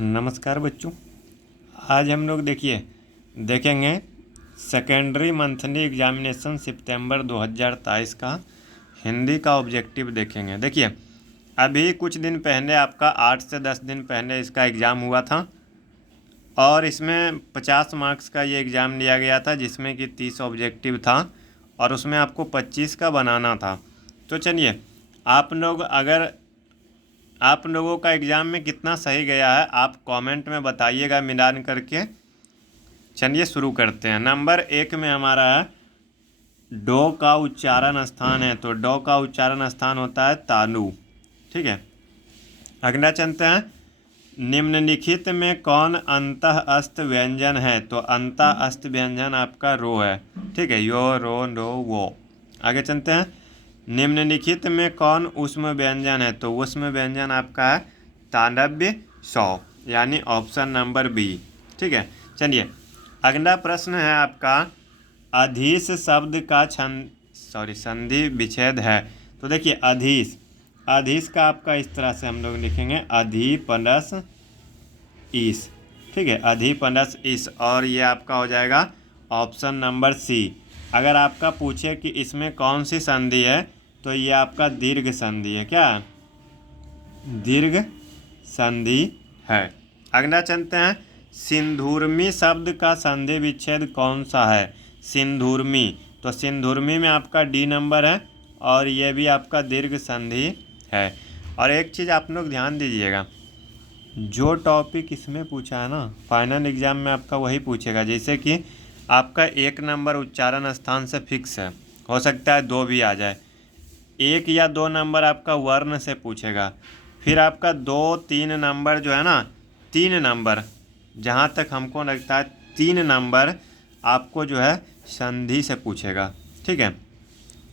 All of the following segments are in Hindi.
नमस्कार बच्चों। आज हम लोग देखेंगे सेकेंडरी मंथली एग्जामिनेशन सितंबर 2023 का हिंदी का ऑब्जेक्टिव देखेंगे। देखिए, अभी कुछ दिन पहले आपका 8 से 10 दिन पहले इसका एग्ज़ाम हुआ था और इसमें 50 मार्क्स का ये एग्ज़ाम लिया गया था, जिसमें कि 30 ऑब्जेक्टिव था और उसमें आपको 25 का बनाना था। तो चलिए, आप लोगों का एग्ज़ाम में कितना सही गया है आप कमेंट में बताइएगा मिलान करके। चलिए शुरू करते हैं। नंबर 1 में हमारा है डो का उच्चारण स्थान है, तो डो का उच्चारण स्थान होता है तालु। ठीक है, अगला चलते हैं। निम्नलिखित में कौन अंतः अस्त व्यंजन है, तो अंतः अस्त व्यंजन आपका रो है। ठीक है, यो रो नो वो। आगे चलते हैं। निम्नलिखित में कौन ऊष्म व्यंजन है, तो ऊष्म व्यंजन आपका है तालव्य सौ, यानी ऑप्शन नंबर बी। ठीक है, चलिए अगला प्रश्न है आपका अधीश शब्द का संधि विच्छेद है। तो देखिए अधीश का आपका इस तरह से हम लोग लिखेंगे अधि प्लस ईस। ठीक है, अधि प्लस ईस, और ये आपका हो जाएगा ऑप्शन नंबर सी। अगर आपका पूछे कि इसमें कौन सी संधि है, तो ये आपका दीर्घ संधि है। क्या दीर्घ संधि है। अगला चलते हैं। सिंधुर्मी शब्द का संधि विच्छेद कौन सा है। सिंधुर्मी, तो सिंधुर्मी में आपका डी नंबर है और ये भी आपका दीर्घ संधि है। और एक चीज़ आप लोग ध्यान दीजिएगा, जो टॉपिक इसमें पूछा है ना, फाइनल एग्जाम में आपका वही पूछेगा। जैसे कि आपका 1 नंबर उच्चारण स्थान से फिक्स है, हो सकता है 2 भी आ जाए। 1 या 2 नंबर आपका वर्ण से पूछेगा। फिर आपका 2-3 नंबर जो है ना, 3 नंबर, जहाँ तक हमको लगता है 3 नंबर आपको जो है संधि से पूछेगा। ठीक है,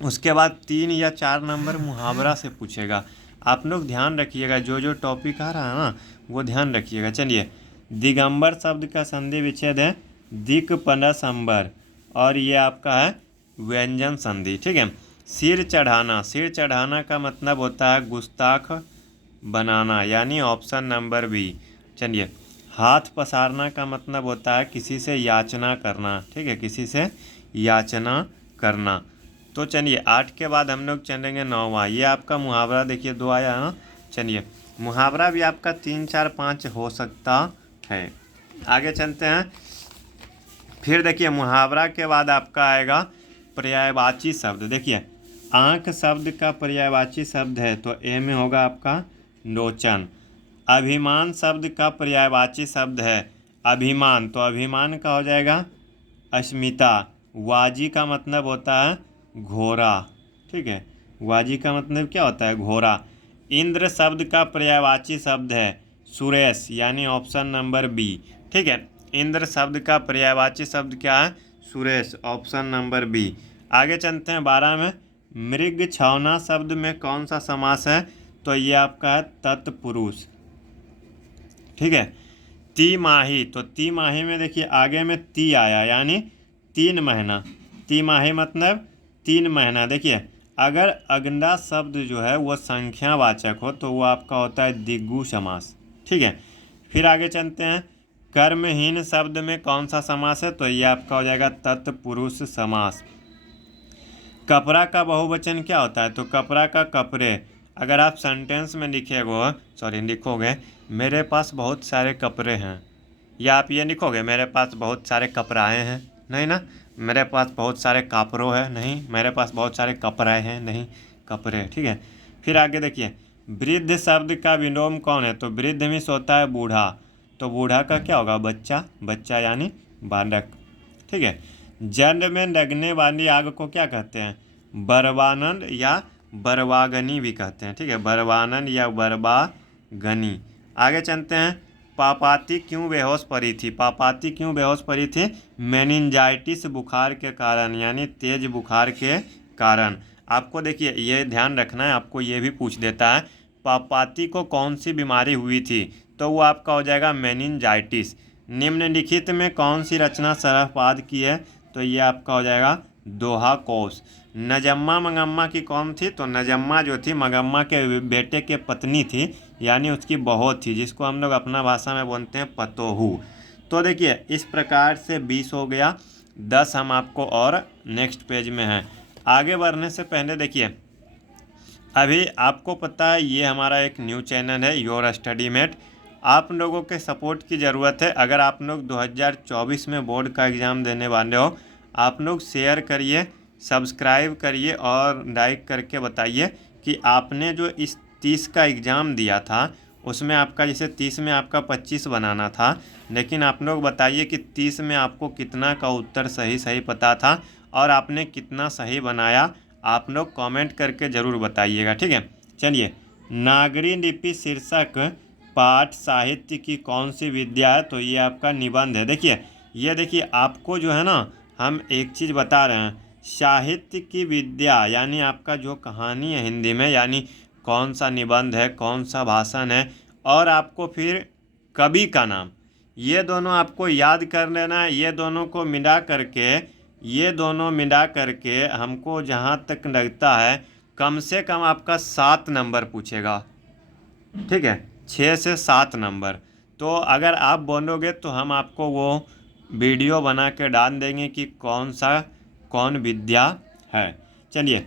उसके बाद 3 या 4 नंबर मुहावरा से पूछेगा। आप लोग ध्यान रखिएगा, जो टॉपिक आ रहा है ना वो ध्यान रखिएगा। चलिए, दिगंबर शब्द का संधि विच्छेद है दिक प्लस अंबर, और ये आपका है व्यंजन संधि। ठीक है, सिर चढ़ाना का मतलब होता है गुस्ताख बनाना, यानी ऑप्शन नंबर बी। चलिए, हाथ पसारना का मतलब होता है किसी से याचना करना। ठीक है, किसी से याचना करना। तो चलिए 8 के बाद हम लोग चलेंगे 9वां। ये आपका मुहावरा देखिए 2 आया है ना। चलिए, मुहावरा भी आपका 3, 4, 5 हो सकता है। आगे चलते हैं। फिर देखिए, मुहावरा के बाद आपका आएगा पर्यायवाची शब्द। देखिए, आँख शब्द का पर्यायवाची शब्द है, तो ए में होगा आपका लोचन। अभिमान शब्द का पर्यायवाची शब्द है अभिमान, तो अभिमान का हो जाएगा अस्मिता। वाजी का मतलब होता है घोड़ा। ठीक है, वाजी का मतलब क्या होता है घोड़ा। इंद्र शब्द का पर्यायवाची शब्द है सुरेश, यानी ऑप्शन नंबर बी। ठीक है, इंद्र शब्द का पर्यायवाची शब्द क्या है सुरेश, ऑप्शन नंबर बी। आगे चलते हैं 12 में। मृग छौना शब्द में कौन सा समास है, तो ये आपका है तत्पुरुष। ठीक है, तिमाही, तो तिमाही में देखिए आगे में ती आया, यानी 3 महीना। तिमाही मतलब 3 महीना। देखिए, अगर अगला शब्द जो है वो संख्यावाचक हो तो वो आपका होता है द्विगु समास। ठीक है, फिर आगे चलते हैं। कर्महीन शब्द में कौन सा समास है, तो ये आपका हो जाएगा तत्पुरुष समास। कपड़ा का बहुवचन क्या होता है, तो कपड़ा का कपड़े। अगर आप सेंटेंस में लिखोगे मेरे पास बहुत सारे कपड़े हैं, या आप ये लिखोगे मेरे पास बहुत सारे कपड़ाएँ हैं, नहीं ना। मेरे पास बहुत सारे कापरों है, नहीं। मेरे पास बहुत सारे कपड़े हैं, नहीं, कपड़े। ठीक है, फिर आगे देखिए, वृद्ध शब्द का विलोम कौन है, तो वृद्ध मीन्स होता है बूढ़ा, तो बूढ़ा का क्या होगा बच्चा यानी बालक। ठीक है, जल में लगने वाली आग को क्या कहते हैं, बरवानन या बरवागनी भी कहते हैं। ठीक है, बरवानन या बरवागनी। आगे चलते हैं। पापाती क्यों बेहोश पड़ी थी, पापाती क्यों बेहोश पड़ी थी, मेनिंजाइटिस बुखार के कारण, यानी तेज बुखार के कारण। आपको देखिए ये ध्यान रखना है, आपको ये भी पूछ देता है पापाती को कौन सी बीमारी हुई थी, तो वो आपका हो जाएगा मेनिंजाइटिस। निम्नलिखित में कौन सी रचना सरहपाद की है, तो ये आपका हो जाएगा दोहा कोश। नजम्मा मंगम्मा की कौन थी? तो नजम्मा जो थी मंगम्मा के बेटे के पत्नी थी, यानी उसकी बहू थी, जिसको हम लोग अपना भाषा में बोलते हैं पतोहू। तो देखिए इस प्रकार से 20 हो गया, 10 हम आपको और नेक्स्ट पेज में हैं। आगे बढ़ने से पहले देखिए, अभी आपको पता है ये हमारा एक न्यू चैनल है योर स्टडी मेट। आप लोगों के सपोर्ट की ज़रूरत है। अगर आप लोग 2024 में बोर्ड का एग्ज़ाम देने वाले हो, आप लोग शेयर करिए, सब्सक्राइब करिए और लाइक करके बताइए कि आपने जो इस 30 का एग्ज़ाम दिया था उसमें आपका, जैसे 30 में आपका 25 बनाना था, लेकिन आप लोग बताइए कि 30 में आपको कितना का उत्तर सही सही पता था और आपने कितना सही बनाया। आप लोग कमेंट करके ज़रूर बताइएगा, ठीक है। चलिए, नागरी लिपि शीर्षक पाठ साहित्य की कौन सी विद्या है? तो ये आपका निबंध है। देखिए ये देखिए, आपको जो है ना, हम एक चीज़ बता रहे हैं, साहित्य की विद्या यानी आपका जो कहानी है हिंदी में, यानी कौन सा निबंध है, कौन सा भाषण है, और आपको फिर कवि का नाम, ये दोनों आपको याद कर लेना है। ये दोनों मिला करके हमको जहाँ तक लगता है कम से कम आपका 7 नंबर पूछेगा, ठीक है, 6 से 7 नंबर। तो अगर आप बोलोगे तो हम आपको वो वीडियो बना के डाल देंगे कि कौन विद्या है। चलिए,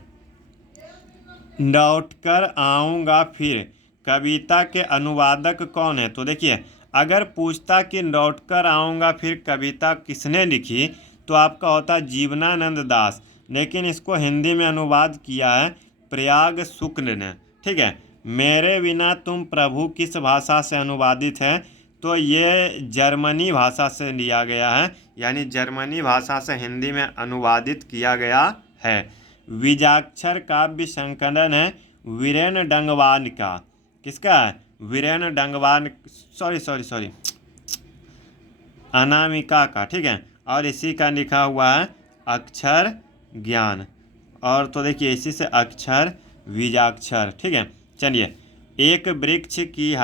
लौट कर आऊँगा फिर कविता के अनुवादक कौन है? तो देखिए, अगर पूछता कि लौट कर आऊँगा फिर कविता किसने लिखी, तो आपका होता जीवनानंद दास, लेकिन इसको हिंदी में अनुवाद किया है प्रयाग शुक्ल ने, ठीक है। मेरे बिना तुम प्रभु किस भाषा से अनुवादित है? तो ये जर्मनी भाषा से लिया गया है, यानी जर्मनी भाषा से हिंदी में अनुवादित किया गया है। बीजाक्षर काव्य संकलन है वीरेन डंगवाल का। किसका है? वीरेन डंगवाल, सॉरी अनामिका का, ठीक है। और इसी का लिखा हुआ है अक्षर ज्ञान, और तो देखिए इसी से अक्षर बीजाक्षर, ठीक है। चलिए, एक वृक्ष की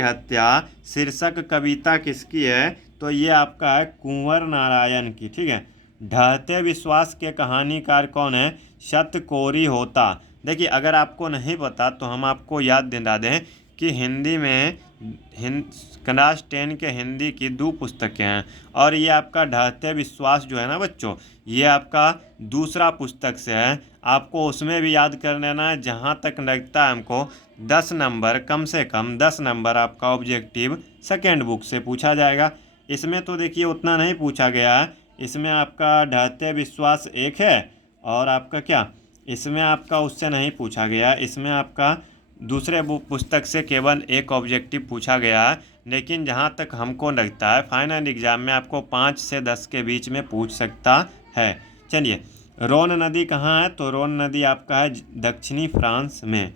हत्या शीर्षक कविता किसकी है? तो ये आपका है कुंवर नारायण की, ठीक है। ढहते विश्वास के कहानीकार कौन है? शतकोरी होता। देखिए, अगर आपको नहीं पता तो हम आपको याद दिला दें कि हिंदी में क्लास 10 के हिंदी की 2 पुस्तकें हैं, और ये आपका ढहते विश्वास जो है ना बच्चों, ये आपका दूसरा पुस्तक से है। आपको उसमें भी याद कर लेना है। जहाँ तक लगता है हमको 10 नंबर, कम से कम 10 नंबर आपका ऑब्जेक्टिव सेकेंड बुक से पूछा जाएगा। इसमें तो देखिए उतना नहीं पूछा गया है। इसमें आपका ढहते विश्वास एक है, और आपका क्या, इसमें आपका उससे नहीं पूछा गया। इसमें आपका दूसरे पुस्तक से केवल एक ऑब्जेक्टिव पूछा गया है, लेकिन जहाँ तक हमको लगता है फाइनल एग्ज़ाम में आपको 5 से 10 के बीच में पूछ सकता है। चलिए, रोन नदी कहाँ है? तो रोन नदी आपका है दक्षिणी फ्रांस में।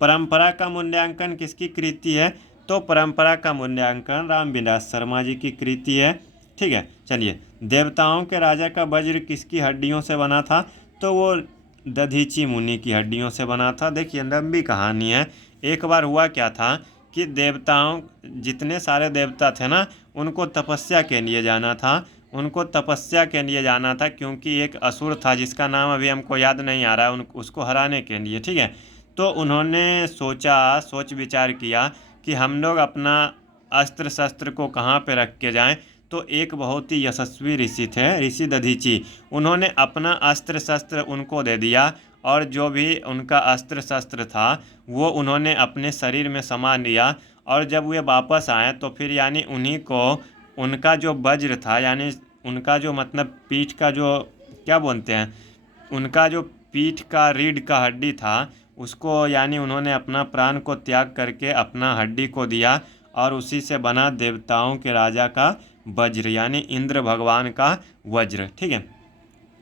परंपरा का मूल्यांकन किसकी कृति है? तो परंपरा का मूल्यांकन रामविलास शर्मा जी की कृति है, ठीक है। चलिए, देवताओं के राजा का वज्र किसकी हड्डियों से बना था? तो वो दधीची मुनि की हड्डियों से बना था। देखिए, लंबी कहानी है। एक बार हुआ क्या था कि जितने सारे देवता थे ना, उनको तपस्या के लिए जाना था, क्योंकि एक असुर था जिसका नाम अभी हमको याद नहीं आ रहा है, उसको हराने के लिए, ठीक है। तो उन्होंने सोच विचार किया कि हम लोग अपना अस्त्र शस्त्र को कहाँ पे रख के जाएं। तो एक बहुत ही यशस्वी ऋषि थे, ऋषि दधीची। उन्होंने अपना अस्त्र शस्त्र उनको दे दिया, और जो भी उनका अस्त्र शस्त्र था वो उन्होंने अपने शरीर में समा लिया। और जब वे वापस आए तो फिर यानी उन्हीं को उनका जो वज्र था, यानी उनका जो मतलब पीठ का जो क्या बोलते हैं, उनका जो पीठ का रीढ़ का हड्डी था, उसको यानी उन्होंने अपना प्राण को त्याग करके अपना हड्डी को दिया, और उसी से बना देवताओं के राजा का वज्र, यानी इंद्र भगवान का वज्र, ठीक है।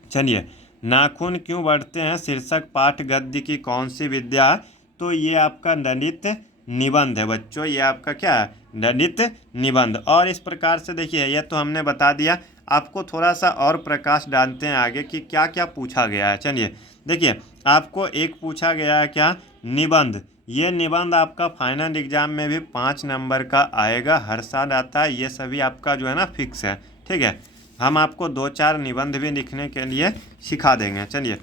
चलिए, नाखून क्यों बढ़ते हैं शीर्षक पाठ गद्य की कौन सी विद्या? तो ये आपका ललित निबंध है बच्चों। ये आपका क्या है? ललित निबंध। और इस प्रकार से देखिए, ये तो हमने बता दिया। आपको थोड़ा सा और प्रकाश डालते हैं आगे कि क्या क्या पूछा गया है। चलिए देखिए, आपको एक पूछा गया है क्या? निबंध। ये निबंध आपका फाइनल एग्जाम में भी 5 नंबर का आएगा, हर साल आता है। ये सभी आपका जो है ना फिक्स है, ठीक है। हम आपको 2-4 निबंध भी लिखने के लिए सिखा देंगे। चलिए,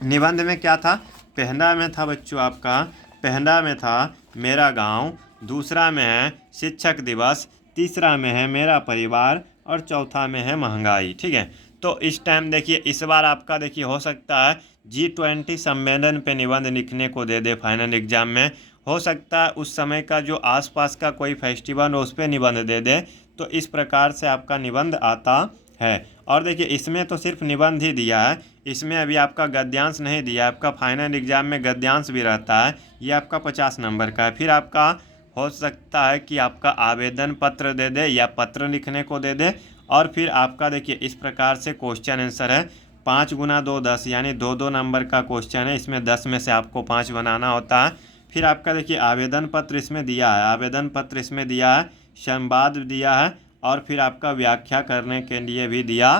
निबंध में क्या था? पहला में था बच्चों आपका, पहला में था मेरा गांव, दूसरा में है शिक्षक दिवस, तीसरा में है मेरा परिवार और चौथा में है महंगाई। ठीक है, तो इस टाइम देखिए, इस बार आपका देखिए हो सकता है G20 सम्मेलन पे निबंध लिखने को दे दे फाइनल एग्जाम में, हो सकता है उस समय का जो आसपास का कोई फेस्टिवल हो उस पर निबंध दे दे। तो इस प्रकार से आपका निबंध आता है। और देखिए, इसमें तो सिर्फ निबंध ही दिया है, इसमें अभी आपका गद्यांश नहीं दिया है। आपका फाइनल एग्जाम में गद्यांश भी रहता है, ये आपका 50 नंबर का है। फिर आपका हो सकता है कि आपका आवेदन पत्र दे दे या पत्र लिखने को दे दे। और फिर आपका देखिए इस प्रकार से क्वेश्चन आंसर है, 5 गुना 2 10, यानी 2-2 नंबर का क्वेश्चन है। इसमें 10 में से आपको 5 बनाना होता है। फिर आपका देखिए आवेदन पत्र इसमें दिया है, आवेदन पत्र इसमें दिया है, संवाद दिया है और फिर आपका व्याख्या करने के लिए भी दिया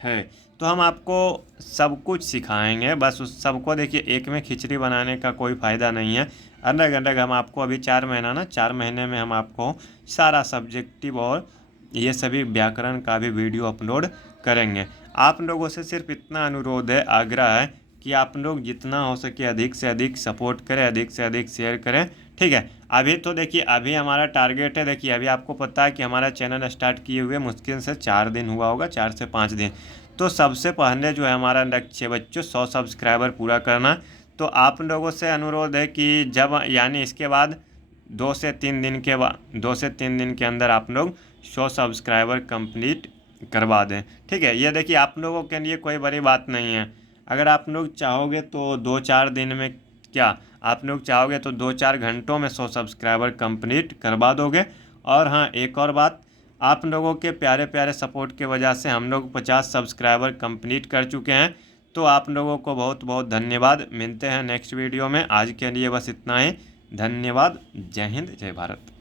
है। तो हम आपको सब कुछ सिखाएंगे, बस उस सबको देखिए एक में खिचड़ी बनाने का कोई फ़ायदा नहीं है। अलग अलग हम आपको अभी 4 महीना ना, 4 महीने में हम आपको सारा सब्जेक्टिव और ये सभी व्याकरण का भी वीडियो अपलोड करेंगे। आप लोगों से सिर्फ इतना अनुरोध है, आग्रह है कि आप लोग जितना हो सके अधिक से अधिक सपोर्ट करें, अधिक से अधिक शेयर करें। ठीक है, अभी तो देखिए अभी हमारा टारगेट है, देखिए अभी आपको पता है कि हमारा चैनल स्टार्ट किए हुए मुश्किल से 4 दिन हुआ होगा, 4 से 5 दिन। तो सबसे पहले जो है हमारा लक्ष्य बच्चों 100 सब्सक्राइबर पूरा करना। तो आप लोगों से अनुरोध है कि जब यानी इसके बाद 2 से 3 दिन के बाद 2 से 3 दिन के अंदर आप लोग 100 सब्सक्राइबर कंप्लीट करवा दें। ठीक है, ये देखिए आप लोगों के लिए कोई बड़ी बात नहीं है। अगर आप लोग चाहोगे तो 2-4 दिन में, क्या आप लोग चाहोगे तो 2-4 घंटों में 100 सब्सक्राइबर कंप्लीट करवा दोगे। और हाँ, एक और बात, आप लोगों के प्यारे प्यारे सपोर्ट की वजह से हम लोग 50 सब्सक्राइबर कंप्लीट कर चुके हैं। तो आप लोगों को बहुत बहुत धन्यवाद। मिलते हैं नेक्स्ट वीडियो में, आज के लिए बस इतना ही। धन्यवाद। जय हिंद, जय भारत।